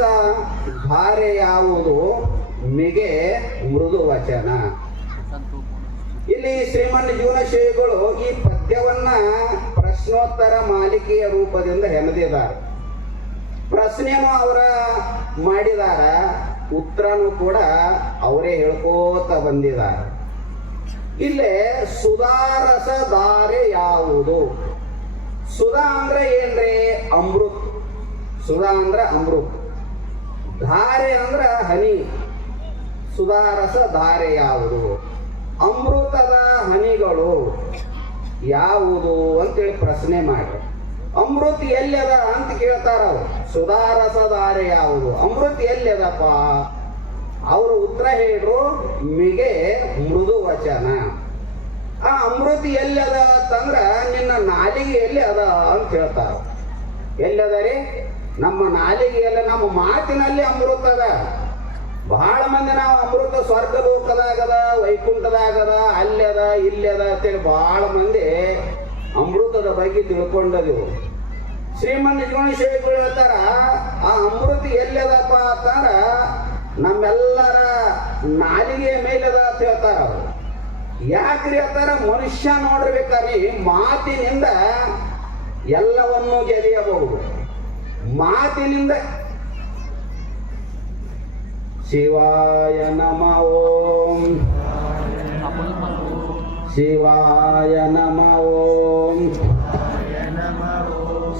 ಸುಧಾರಸ ಧಾರೆ ಯಾವುದು ಮಿಗೆ ಮೃದು ವಚನ. ಇಲ್ಲಿ ಶ್ರೀಮನ್ ಜೀವನ ಶ್ರೀಗಳು ಈ ಪದ್ಯವನ್ನ ಪ್ರಶ್ನೋತ್ತರ ಮಾಲಿಕೆಯ ರೂಪದಿಂದ ಹೆಣೆದಿದ್ದಾರೆ. ಪ್ರಶ್ನೆನೂ ಅವರ ಮಾಡಿದಾರ, ಉತ್ತರನೂ ಕೂಡ ಅವರೇ ಹೇಳ್ಕೋತ ಬಂದಿದ್ದಾರೆ. ಇಲ್ಲೇ ಸುಧಾರಸ ಧಾರೆ ಯಾವುದು? ಸುಧಾ ಅಂದ್ರೆ ಏನ್ರಿ? ಅಮೃತ್. ಸುಧಾ ಅಂದ್ರ ಅಮೃತ್, ಧಾರೆ ಅಂದ್ರ ಹನಿ. ಸುಧಾರಸ ಧಾರೆ ಯಾವುದು? ಅಮೃತದ ಹನಿಗಳು ಯಾವುದು ಅಂತೇಳಿ ಪ್ರಶ್ನೆ ಮಾಡ್ರಿ. ಅಮೃತ್ ಎಲ್ಲದ ಅಂತ ಕೇಳ್ತಾರ ಅವ್ರು. ಸುಧಾರಸ ಧಾರೆ ಯಾವುದು? ಅಮೃತ್ ಎಲ್ಲದಪ್ಪ? ಅವರು ಉತ್ತರ ಹೇಳ್ರು, ಮಿಗೆ ಮೃದು ವಚನ. ಆ ಅಮೃತ ಎಲ್ಲದ ಅಂತಂದ್ರ ನಿನ್ನ ನಾಲಿಗೆ ಎಲ್ಲಿ ಅದ ಅಂತ ಹೇಳ್ತಾರ. ಎಲ್ಲದ ರೀ? ನಮ್ಮ ನಾಲಿಗೆ ಎಲ್ಲ, ನಮ್ಮ ಮಾತಿನಲ್ಲಿ ಅಮೃತ ಅದ. ಬಹಳ ಮಂದಿ ನಾವು ಅಮೃತ ಸ್ವರ್ಗ ಲೋಕದಾಗದ, ವೈಕುಂಠದಾಗದ, ಅಲ್ಲೆದ ಇಲ್ಲೆದ ಅಂತೇಳಿ ಬಹಳ ಮಂದಿ ಅಮೃತದ ಬಗ್ಗೆ ತಿಳ್ಕೊಂಡದೆವು. ಶ್ರೀಮನ್ ಶ್ರೀಗಳು ಹೇಳ್ತಾರ, ಆ ಅಮೃತ ಎಲ್ಲದಪ್ಪ ಅಂತಂದ್ರ ನಮ್ಮೆಲ್ಲರ ನಾಲಿಗೆ ಮೇಲದ ಅಂತ ಹೇಳ್ತಾರ ಅವರು. ಯಾಕ್ರಿ ಹೇಳ್ತಾರ? ಮನುಷ್ಯ ನೋಡ್ಬೇಕಾದ್ರೆ ಮಾತಿನಿಂದ ಎಲ್ಲವನ್ನೂ ಗೆಳೆಯಬಹುದು. ಮಾತಿನಿಂದ ಶಿವಾಯ ನಮಃ ಓಂ, ಶಿವಾಯ ನಮಃ ಓಂ,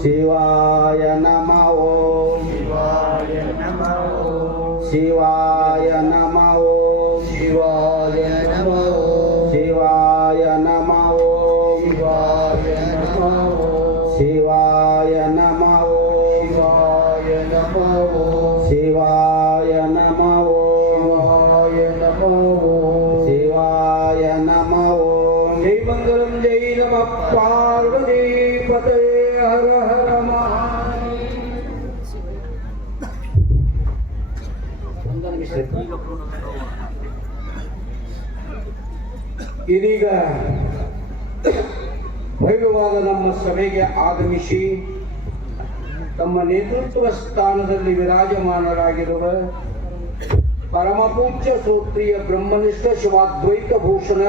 ಶಿವಾಯ ನಮಃ ಓಂ, ಶಿವಾಯ ನಮಃ ಓಂ, ಶಿವಾಯ ನಮಃ ಓಂ, ಶಿವಾಯ ನಮಃ ಓಂ, ಶಿವಾಯ ನಮಃ ಓಂ, ಶಿವಾಯ ನಮಃ ಓಂ, ಶಿವಾಯ ನಮಃ ಓಂ. ಜೈ ಮಂಗಲಂ ಜೈ ನಮಃ ಪಾರ್ವತಿ ಪತಯೇ ಹರ ಹರ ಇದೀಗ ಭವ್ಯವಾದ ನಮ್ಮ ಸಭೆಗೆ ಆಗಮಿಸಿ ತಮ್ಮ ನೇತೃತ್ವ ಸ್ಥಾನದಲ್ಲಿ ವಿರಾಜಮಾನರಾಗಿರುವ ಪರಮಪೂಜ್ಯ ಶ್ರೋತ್ರಿಯ ಬ್ರಹ್ಮನಿಷ್ಠ ಶಿವಾದ್ವೈತ ಭೂಷಣ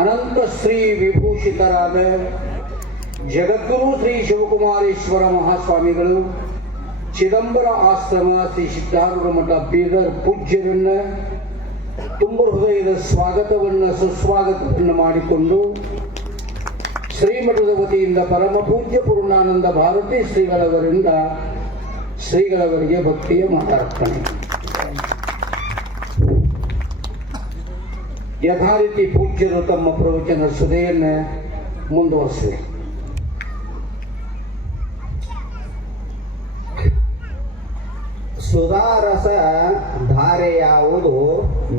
ಅನಂತ ಶ್ರೀ ವಿಭೂಷಿತರಾದ ಜಗದ್ಗುರು ಶ್ರೀ ಶಿವಕುಮಾರೇಶ್ವರ ಮಹಾಸ್ವಾಮಿಗಳು, ಚಿದಂಬರ ಆಶ್ರಮ ಶ್ರೀ ಸಿದ್ಧಾರೂಢ ಮಠ ಬೀದರ್ ಪೂಜ್ಯರನ್ನ ತುಂಬ ಹೃದಯದ ಸ್ವಾಗತವನ್ನು ಸುಸ್ವಾಗತವನ್ನು ಮಾಡಿಕೊಂಡು ಶ್ರೀಮಠದ ವತಿಯಿಂದ ಪರಮ ಪೂಜ್ಯ ಪೂರ್ಣಾನಂದ ಭಾರತಿ ಶ್ರೀಗಳವರಿಗೆ ಭಕ್ತಿಯ ಮಾತಾಡ್ತಾನೆ. ಯಥಾರೀತಿ ಪೂಜ್ಯರು ತಮ್ಮ ಪ್ರವಚನ ಸುಧೆಯನ್ನು ಮುಂದುವರಿಸಿದೆ. ಸುಧಾರಸ ಧಾರೆ ಯಾವುದು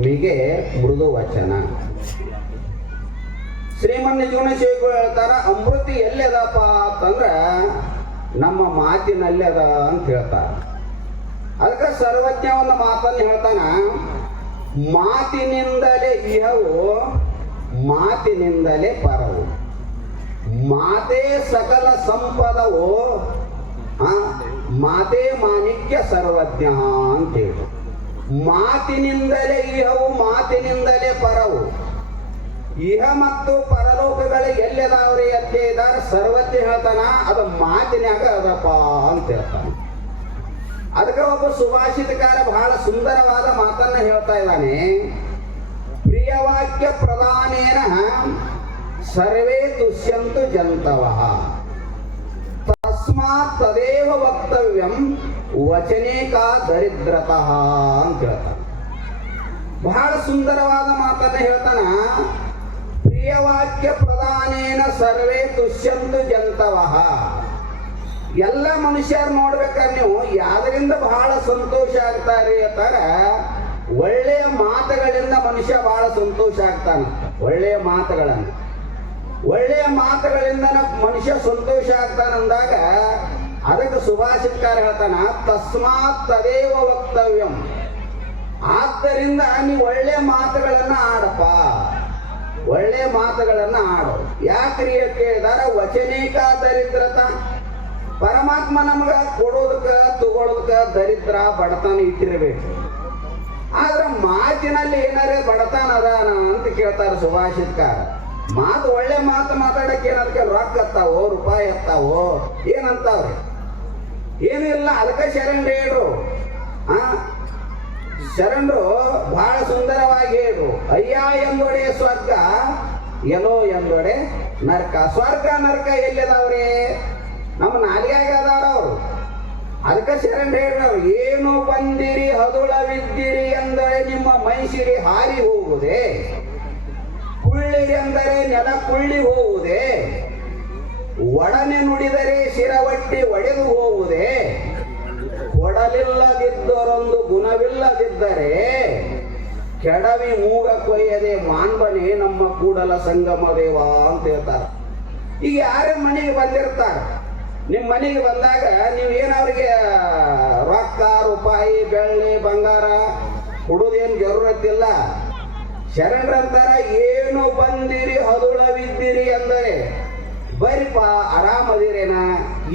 ಮಿಗೆ ಮೃದು ವಚನ. ಶ್ರೀಮನ್ ಜೀವನ ಶ್ರೀಗಳು ಹೇಳ್ತಾರ, ಅಮೃತ ಎಲ್ಲದಪ್ಪ ಅಂತಂದ್ರ ನಮ್ಮ ಮಾತಿನಲ್ಲದ ಅಂತ ಹೇಳ್ತಾರ. ಅದಕ್ಕೆ ಸರ್ವಜ್ಞ ಒಂದು ಮಾತನ್ನು ಹೇಳ್ತಾನ, ಮಾತಿನಿಂದಲೇ ಇಹವು, ಮಾತಿನಿಂದಲೇ ಪರವು, ಮಾತೇ ಸಕಲ ಸಂಪದವು, ಮಾತೇ ಮಾಣಿಕ್ಯ ಸರ್ವಜ್ಞ ಅಂತೇಳಿ. ಮಾತಿನಿಂದಲೇ ಇಹವು, ಮಾತಿನಿಂದಲೇ ಪರವು. ಇಹ ಮತ್ತು ಪರಲೋಕಗಳು ಎಲ್ಲದಾವ್ರಿ ಅಂತ ಹೇಳಿದಾರೆ ಸರ್ವಜ್ಞ ಹೇಳ್ತಾನ, ಅದು ಮಾತಿನ್ಯಾಗ ಅದಪ್ಪ ಅಂತ ಹೇಳ್ತಾನ. ಅದಕ್ಕೆ ಒಬ್ಬ ಸುಭಾಷಿತಕಾರ ಬಹಳ ಸುಂದರವಾದ ಮಾತನ್ನ ಹೇಳ್ತಾ ಇದ್ದಾನೆ. ಪ್ರಿಯವಾಕ್ಯ ಪ್ರಧಾನೇನ ಸರ್ವೇ ತುಷ್ಯಂತು ಜಂತವಃ, ತಸ್ಮಾತ್ ತದೇವ ವಕ್ತವ್ಯಂ ವಚನೇಕಾ ದರಿದ್ರತಃ ಅಂತ ಹೇಳ್ತಾನೆ. ಬಹಳ ಸುಂದರವಾದ ಮಾತನ್ನ ಹೇಳ್ತಾನ. ಪ್ರಿಯವಾಕ್ಯ ಪ್ರಧಾನೇನ ಸರ್ವೇ ತುಷ್ಯಂತು ಜಂತವಃ. ಎಲ್ಲ ಮನುಷ್ಯರು ನೋಡ್ಬೇಕಾದ್ರೆ ನೀವು ಯಾವ್ದರಿಂದ ಬಹಳ ಸಂತೋಷ ಆಗ್ತಾರೆ ಅಂತಾರ, ಒಳ್ಳೆಯ ಮಾತುಗಳಿಂದ ಮನುಷ್ಯ ಬಹಳ ಸಂತೋಷ ಆಗ್ತಾನೆ. ಒಳ್ಳೆಯ ಮಾತುಗಳನ್ನು, ಒಳ್ಳೆಯ ಮಾತುಗಳಿಂದ ಮನುಷ್ಯ ಸಂತೋಷ ಆಗ್ತಾನಂದಾಗ ಅದಕ್ಕೆ ಸುಭಾಷಿತಕಾರ ಹೇಳ್ತಾನ, ತಸ್ಮಾತ್ ತದೇವ ವಕ್ತವ್ಯಂ. ಆದ್ದರಿಂದ ನೀವು ಒಳ್ಳೆ ಮಾತುಗಳನ್ನ ಆಡಪ್ಪ, ಒಳ್ಳೆ ಮಾತುಗಳನ್ನ ಆಡು. ಯಾಕ್ರಿ ಕೇಳಿದಾರ, ವಚನೇಕ ದರಿದ್ರತ. ಪರಮಾತ್ಮ ನಮ್ಗ ಕೊಡೋದಕ್ಕ ತಗೊಳೋದಕ್ಕ ದರಿದ್ರ ಬಡತನ ಇಟ್ಟಿರಬೇಕು. ಆದ್ರ ಮಾತಿನಲ್ಲಿ ಏನಾರೇ ಬಡತನ ಅದಾನ ಅಂತ ಕೇಳ್ತಾರ ಸುಭಾಷಿತಕಾರ. ಮಾತು ಒಳ್ಳೆ ಮಾತು ಮಾತಾಡಕ್ಕೆ ಏನದಕ್ಕೆ ರೊಕ್ಕ ಎತ್ತಾವೋ ರೂಪಾಯಿ ಎತ್ತಾವೋ ಏನಂತಾವ್ರಿ? ಏನೂ ಇಲ್ಲ. ಅದಕ್ಕೆ ಶರಣರು ಹೇಳ್ರು, ಶರಣರು ಬಹಳ ಸುಂದರವಾಗಿ ಹೇಳ್ರು, ಅಯ್ಯ ಎಂದೊಡೆ ಸ್ವರ್ಗ, ಎಲ್ಲೋ ಎಂದೊಡೆ ನರಕ. ಸ್ವರ್ಗ ನರಕ ಎಲ್ಲಿದಾವ್ರಿ? ನಮ್ಮ ನಾಲಿಗೆಯಾಗ ಅದಾರ ಅವರು. ಅದಕ್ಕೆ ಶರಣರು ಹೇಳ್ರವ್ರು, ಏನು ಬಂದಿರಿ ಹದುಳವಿದ್ದಿರಿ ಎಂದರೆ ನಿಮ್ಮ ಮೈಸಿರಿ ಹಾರಿ ಹೋಗುವುದೇ, ಕುಳ್ಳಿರಿ ಎಂದರೆ ನೆಲ ಕುಳ್ಳಿ ಹೋಗುವುದೇ, ಒಡನೆ ನುಡಿದರೆ ಶಿರವಟ್ಟಿ ಒಡೆದು ಹೋಗುವುದೇ, ಕೊಡಲಿಲ್ಲದಿದ್ದರೊಂದು ಗುಣವಿಲ್ಲದಿದ್ದರೆ ಕೆಡವಿ ಮೂಗ ಕೊಯ್ಯದೆ ಮಾನ್ಬನೆ ನಮ್ಮ ಕೂಡಲ ಸಂಗಮ ದೇವ ಅಂತ ಹೇಳ್ತಾರೆ. ಈಗ ಯಾರೇ ಮನೆಗೆ ಬಂದಿರ್ತಾರ, ನಿಮ್ಮ ಮನೆಗೆ ಬಂದಾಗ ನೀವು ಏನವ್ರಿಗೆ ರೊಕ್ಕ ರೂಪಾಯಿ ಬೆಳ್ಳಿ ಬಂಗಾರ ಕೊಡೋದೇನು ಜರೂರತ್ತಿಲ್ಲ. ಶರಣರಂತಾರ, ಏನು ಬಂದಿರಿ ಹದುಳವಿದ್ದಿರಿ ಅಂದರೆ ಬರಿಪ ಆರಾಮದಿರೇನ,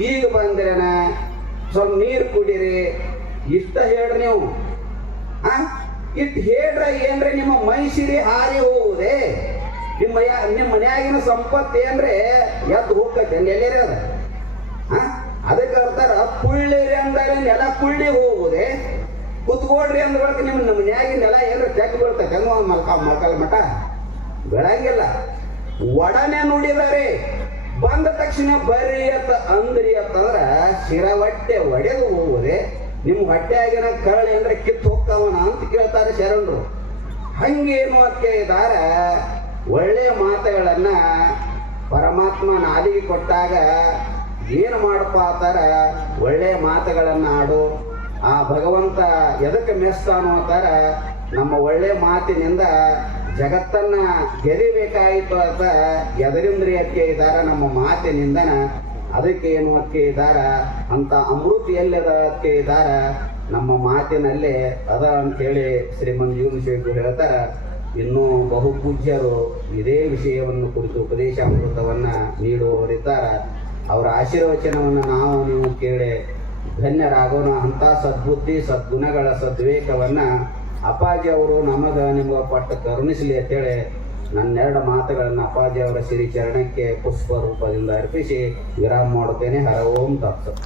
ಈಗ ಬಂದ್ರೇನ, ಸ್ವಲ್ಪ ನೀರು ಕುಡೀರಿ, ಇಷ್ಟ ಹೇಳ್ರಿ ನೀವು. ಇಟ್ಟು ಹೇಳ್ರ ಏನ್ರಿ ನಿಮ್ಮ ಮೈಸಿರಿ ಹಾರಿ ಹೋಗುವುದೇ, ನಿಮ್ಮ ಮನ್ಯಾಗಿನ ಸಂಪತ್ತು ಏನ್ರಿ ಎದ್ದು ಹೋಗ್ತೈತೆ ಎಲ್ಲೇರಿ ಅದ. ಅದಕ್ಕೆ ಹೇಳ್ತಾರ, ಕುಳ್ಳಿರಿ ಅಂದರೆ ನೆಲ ಕುಳ್ಳಿ ಹೋಗುವುದೇ, ಕುತ್ಕೊಳ್ರಿ ಅಂದ್ಬೇಕು ನಿಮ್ಮ ಮನ್ಯಾಗಿನ ನೆಲ ಏನ್ರಿ ತೆಗ್ ಬೀಳ್ತೈತೆ ಅನ್ನೋ ಮಲ್ಕಲ್ ಮಠ ಬೆಳಂಗಿಲ್ಲ. ಒಡನೆ ನುಡಿದರೆ ಬಂದ ತಕ್ಷಣ ಬರ್ರಿ ಅತ್ತ ಅಂದ್ರಿ ಅಂತಂದ್ರ ಶಿರವಟ್ಟೆ ಒಡೆದು ಹೋಗುವುದೇ, ನಿಮ್ಮ ಹೊಟ್ಟೆಯಾಗಿನ ಕರಳು ಏನ್ರ ಕಿತ್ತು ಹೋಗ್ತಾವನ ಅಂತ ಕೇಳ್ತಾರೆ ಶರಣರು. ಹಂಗೇನು ಅಂತ ಕೇಳಿದಾರ, ಒಳ್ಳೆಯ ಮಾತುಗಳನ್ನ ಪರಮಾತ್ಮ ನಾಲಿಗೆ ಕೊಟ್ಟಾಗ ಏನು ಮಾಡಪ್ಪ ಅಂತಾರ, ಒಳ್ಳೆಯ ಮಾತುಗಳನ್ನ ಆಡು. ಆ ಭಗವಂತ ಎದಕ್ಕೆ ಮೆಸ್ತಾನು ಅಂತಾರ, ನಮ್ಮ ಒಳ್ಳೆ ಮಾತಿನಿಂದ ಜಗತ್ತನ್ನ ಗೆದಿಬೇಕಾಯಿತು ಅಂತ ಎದರಿಂದ್ರಿ ಅಕ್ಕೆ ಇದ್ದಾರ ನಮ್ಮ ಮಾತಿನಿಂದನ. ಅದಕ್ಕೆ ಏನು ಅಕ್ಕೆ ಇದ್ದಾರ ಅಂತ ಅಮೃತ ಎಲ್ಲದ ಅಕ್ಕೆ ಇದ್ದಾರ ನಮ್ಮ ಮಾತಿನಲ್ಲೇ ಅದ ಅಂತೇಳಿ ಶ್ರೀಮನ್ ಜೀವನಶೇಖರು ಹೇಳ್ತಾರ. ಇನ್ನೂ ಬಹುಪೂಜ್ಯರು ಇದೇ ವಿಷಯವನ್ನು ಕುರಿತು ಉಪದೇಶಾಮೃತವನ್ನ ನೀಡುವವರಿದ್ದಾರ. ಅವರ ಆಶೀರ್ವಚನವನ್ನು ನಾವು ನೀವು ಕೇಳಿ ಧನ್ಯರಾಗೋಣ. ಅಂತ ಸದ್ಬುದ್ಧಿ ಸದ್ಗುಣಗಳ ಸದ್ವಿವೇಕವನ್ನ ಅಪ್ಪಾಜಿ ಅವರು ನಿಮಗೆ ಪಟ್ಟು ಕರುಣಿಸಲಿ ಅಂತೇಳಿ ನನ್ನೆರಡು ಮಾತುಗಳನ್ನು ಅಪ್ಪಾಜಿ ಅವರ ಶ್ರೀ ಚರಣಕ್ಕೆ ಪುಷ್ಪ ರೂಪದಿಂದ ಅರ್ಪಿಸಿ ವಿರಾಮ ಮಾಡುತ್ತೇನೆ. ಹರ ಓಂ ತತ್ಸತ್.